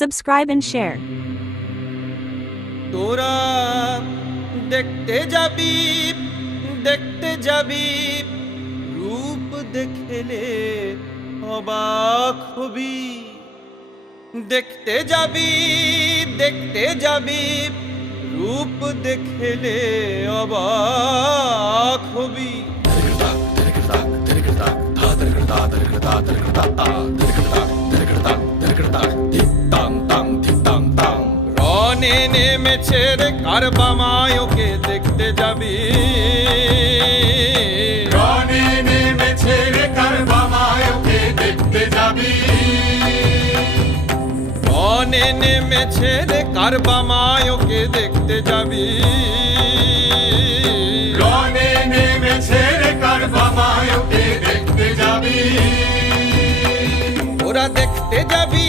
Subscribe and share. তোরা দেখতে যাবি রূপ দেখলে অবাক হবি। দেখতে যাবি রূপ দেখলে অবাক হবি। রনে নেমেছে রে কারবামায়কে দেখতে যাবি। রনে নেমেছে রে কারবামায়কে দেখতে যাবি। রনে নেমেছে রে কারবামায়কে দেখতে যাবি। রনে নেমেছে রে কারবামায়কে দেখতে যাবি। ওরা দেখতে যাবি